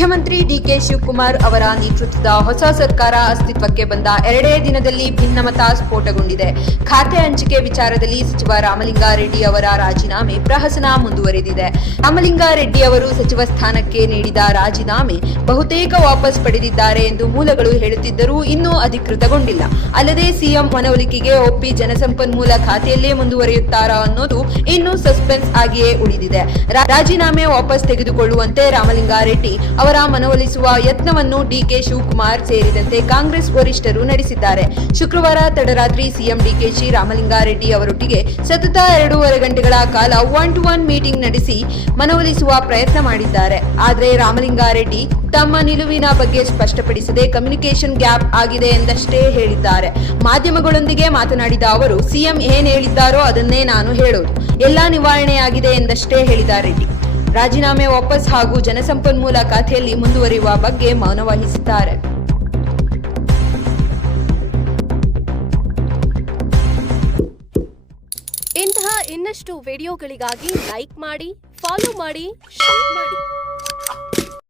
ಮುಖ್ಯಮಂತ್ರಿ ಡಿಕೆ ಶಿವಕುಮಾರ್ ಅವರ ನೇತೃತ್ವದ ಹೊಸ ಸರ್ಕಾರ ಅಸ್ತಿತ್ವಕ್ಕೆ ಬಂದ ಎರಡೇ ದಿನದಲ್ಲಿ ಭಿನ್ನಮತ ಸ್ಫೋಟಗೊಂಡಿದೆ. ಖಾತೆ ಹಂಚಿಕೆ ವಿಚಾರದಲ್ಲಿ ಸಚಿವ ರಾಮಲಿಂಗಾರೆಡ್ಡಿ ಅವರ ರಾಜೀನಾಮೆ ಪ್ರಹಸನ ಮುಂದುವರೆದಿದೆ. ರಾಮಲಿಂಗಾರೆಡ್ಡಿ ಅವರು ಸಚಿವ ಸ್ಥಾನಕ್ಕೆ ನೀಡಿದ ರಾಜೀನಾಮೆ ಬಹುತೇಕ ವಾಪಸ್ ಪಡೆದಿದ್ದಾರೆ ಎಂದು ಮೂಲಗಳು ಹೇಳುತ್ತಿದ್ದರೂ ಇನ್ನೂ ಅಧಿಕೃತಗೊಂಡಿಲ್ಲ. ಅಲ್ಲದೆ ಸಿಎಂ ಮನವೊಲಿಕೆಗೆ ಒಪ್ಪಿ ಜಲಸಂಪನ್ಮೂಲ ಖಾತೆಯಲ್ಲೇ ಮುಂದುವರಿಯುತ್ತಾರಾ ಅನ್ನೋದು ಇನ್ನೂ ಸಸ್ಪೆನ್ಸ್ ಆಗಿಯೇ ಉಳಿದಿದೆ. ರಾಜೀನಾಮೆ ವಾಪಸ್ ತೆಗೆದುಕೊಳ್ಳುವಂತೆ ರಾಮಲಿಂಗಾರೆಡ್ಡಿ ಅವರ ಮನವೊಲಿಸುವ ಯತ್ನವನ್ನು ಡಿಕೆ ಶಿವಕುಮಾರ್ ಸೇರಿದಂತೆ ಕಾಂಗ್ರೆಸ್ ವರಿಷ್ಠರು ನಡೆಸಿದ್ದಾರೆ. ಶುಕ್ರವಾರ ತಡರಾತ್ರಿ ಸಿಎಂ ಡಿಕೆಶಿ ರಾಮಲಿಂಗಾರೆಡ್ಡಿ ಅವರೊಟ್ಟಿಗೆ ಸತತ 2.5 ಗಂಟೆಗಳ ಕಾಲ 1-to-1 ಮೀಟಿಂಗ್ ನಡೆಸಿ ಮನವೊಲಿಸುವ ಪ್ರಯತ್ನ ಮಾಡಿದ್ದಾರೆ. ಆದರೆ ರಾಮಲಿಂಗಾರೆಡ್ಡಿ ತಮ್ಮ ನಿಲುವಿನ ಬಗ್ಗೆ ಸ್ಪಷ್ಟಪಡಿಸದೆ ಕಮ್ಯುನಿಕೇಷನ್ ಗ್ಯಾಪ್ ಆಗಿದೆ ಎಂದಷ್ಟೇ ಹೇಳಿದ್ದಾರೆ. ಮಾಧ್ಯಮಗಳೊಂದಿಗೆ ಮಾತನಾಡಿದ ಅವರು, ಸಿಎಂ ಏನ್ ಹೇಳಿದ್ದಾರೋ ಅದನ್ನೇ ನಾನು ಹೇಳೋದು, ಎಲ್ಲಾ ನಿವಾರಣೆಯಾಗಿದೆ ಎಂದಷ್ಟೇ ಹೇಳಿದ್ದಾರೆ ರೆಡ್ಡಿ. ರಾಜೀನಾಮೆ ವಾಪಸ್ ಹಾಗೂ ಜಲಸಂಪನ್ಮೂಲ ಖಾತೆಯಲ್ಲಿ ಮುಂದುವರಿಯುವ ಬಗ್ಗೆ ಮೌನ ವಹಿಸಿದ್ದಾರೆ. ಇಂತಹ ಇನ್ನಷ್ಟು ವಿಡಿಯೋಗಳಿಗಾಗಿ ಲೈಕ್ ಮಾಡಿ, ಫಾಲೋ ಮಾಡಿ, ಶೇರ್ ಮಾಡಿ.